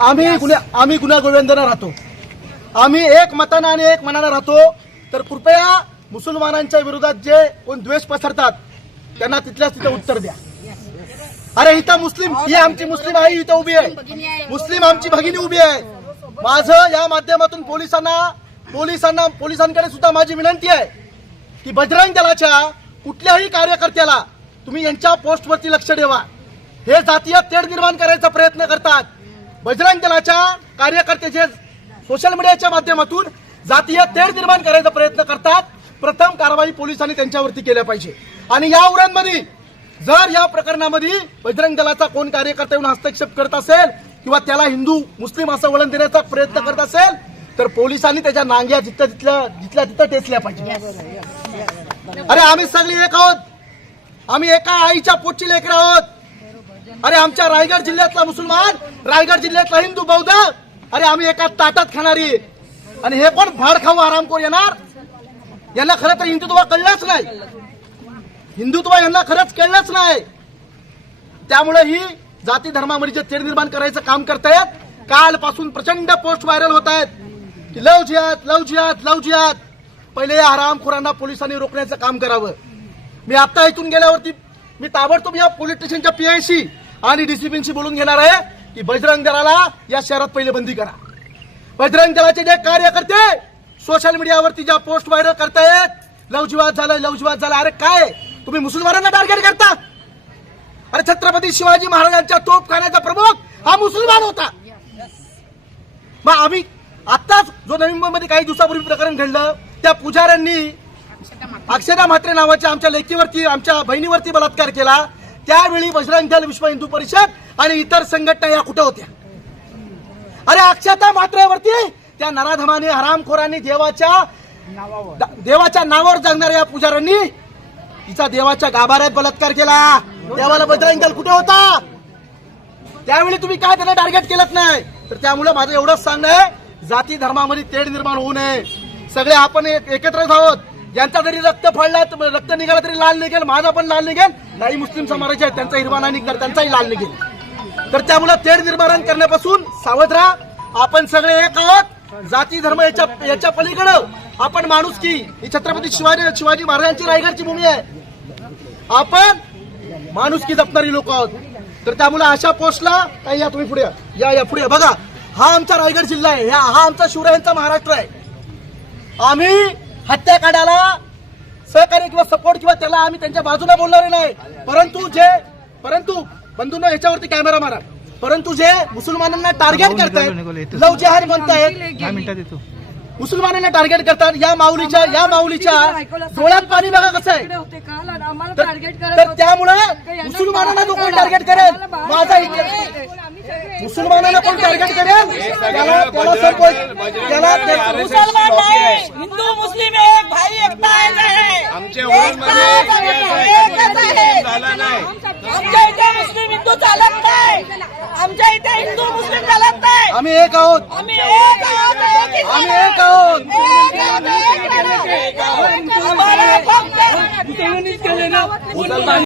आम्ही गुन्हा गोविंदाने राहतो, आम्ही एक मतानं आणि एक मनानं राहतो। तर कृपया मुसलमानांच्या विरोधात जे कोण द्वेष पसरतात त्यांना तिथल्याच तिथे उत्तर द्या। अरे इथं मुस्लिम, ही आमची मुस्लिम आई इथं उभी आहे, मुस्लिम आमची भगिनी उभी आहे। माझं या माध्यमातून पोलिसांकडे सुद्धा माझी विनंती आहे की बजरंग दलाच्या कुठल्याही कार्यकर्त्याला तुम्ही यांच्या पोस्टवरती लक्ष ठेवा। हे जातीय तेढ निर्माण करायचा प्रयत्न करतात। बजरंग दलाच्या कार्यकर्ते जे सोशल मीडियाच्या माध्यमातून जातीय तेढ निर्माण करायचा प्रयत्न करतात, प्रथम कारवाई पोलिसांनी त्यांच्यावरती केल्या पाहिजे। आणि या उरांमध्ये जर या प्रकरणामध्ये बजरंग दलाचा कोण कार्यकर्ता येऊन हस्तक्षेप करत असेल किंवा त्याला हिंदू मुस्लिम असं वळण देण्याचा प्रयत्न करत असेल तर पोलिसांनी त्याच्या नांग्या जिथल्या तिथं टेचल्या पाहिजे। अरे आम्ही सगळे एक आहोत, आम्ही एका आईच्या पोटची लेकरं आहोत। अरे आमच्या रायगड जिल्ह्यातला मुसलमान, रायगड जिल्ह्यातला हिंदू बौद्ध, अरे आम्ही एका ताटात खाणारी। आणि हे कोण भाडखाऊ आरामखोर येणार? यांना खरं तर हिंदुत्व कळलंच नाही, हिंदुत्व यांना खरंच कळलंच नाही। त्यामुळे ही जाती धर्मामध्ये जे तेढ निर्माण करायचं काम करतायत, कालपासून प्रचंड पोस्ट व्हायरल होत आहेत की लव जिहाद लव जिहाद लव जिहाद। पहिले या हरामखोरांना पोलिसांनी रोखण्याचं काम करावं। मी आता इथून गेल्यावरती मी ताबडतोब या पोलीस स्टेशनच्या पीआयशी आणि डीसीपींशी बोलून घेणार आहे की बजरंग दलाला या शहरात पहिले बंदी करा। बजरंग दलाचे जे कार्यकर्ते सोशल मीडियावरती ज्या पोस्ट व्हायरल करतायत, लव जिहाद झालं लव जिहाद झालं, अरे काय तुम्ही मुसलमानांना टार्गेट करता? अरे छत्रपती शिवाजी महाराजांच्या तोफखान्याचा प्रमुख हा मुसलमान होता। मग आम्ही आताच जो नवी मुंबईमध्ये काही दिवसापूर्वी प्रकरण घडलं, त्या पुजाऱ्यांनी अक्षता म्हात्रे नावाच्या आमच्या लेकीवरती, आमच्या बहिणीवरती बलात्कार केला। त्यावेळी बजरंग दल, विश्व हिंदू परिषद आणि इतर संघटना या कुठे होत्या? अरे अक्षता म्हात्रेवरती त्या नराधमाने हरामखोरांनी देवाच्या नावावर जगणाऱ्या या पुजाऱ्यांनी तिचा देवाच्या गाभाऱ्यात बलात्कार केला। त्यावेळेला बजरंग दल कुठे होता? त्यावेळी तुम्ही काय त्यांना टार्गेट केलंच नाही। तर त्यामुळे माझं एवढंच सांगणं आहे, जाती धर्मामध्ये तेढ निर्माण होऊ नये। सगळे आपण एकत्रच आहोत। ज्यांचा जरी रक्त फाडला, रक्त निघाला तरी लाल निघेल, माझा पण लाल निघेल, काही मुस्लिम समाजाचे आहेत त्यांचा हिरवा नाही निघणार, त्यांचाही लाल निघेल। तर त्यामुळे तेढ निर्माण करण्यापासून सावध राहा। आपण सगळे एक आहोत, जाती धर्म याच्या पलीकडे आपण माणुसकी, ही छत्रपती शिवाजी महाराजांची रायगडची भूमी आहे, आपण माणुसकी जपणारी लोक आहोत। तर त्यामुळे अशा पोस्टला काही या तुम्ही पुढे या पुढे बघा, हा आमचा रायगड जिल्हा आहे, हा आमचा शिवरायांचा महाराष्ट्र आहे। आम्ही हत्याकांडाला सहकार्य किंवा सपोर्ट किंवा त्याला आम्ही त्यांच्या बाजूला बोलणारे नाही, परंतु बंधूंनो याच्यावरती कॅमेरा मारा, परंतु जे मुसलमानांना टार्गेट करतायत, लव जिहाद म्हणतायत, मुसलमानांना टार्गेट करतात, या माऊलीच्या डोळ्यात पाणी बघा कसं आहे। तर त्यामुळे मुसलमानांना जो कोण टार्गेट करेल, माझा मुसलमानांना कोण टार्गेट करेल त्याला मुसलमान नाही, हिंदू मुस्लिम एक भाई एकता आहे। आमच्या इथे मुस्लिम हिंदू चालत नाही, आमच्या इथे हिंदू मुस्लिम चालत नाही। आम्ही एक आहोत, आम्ही एक आहोत।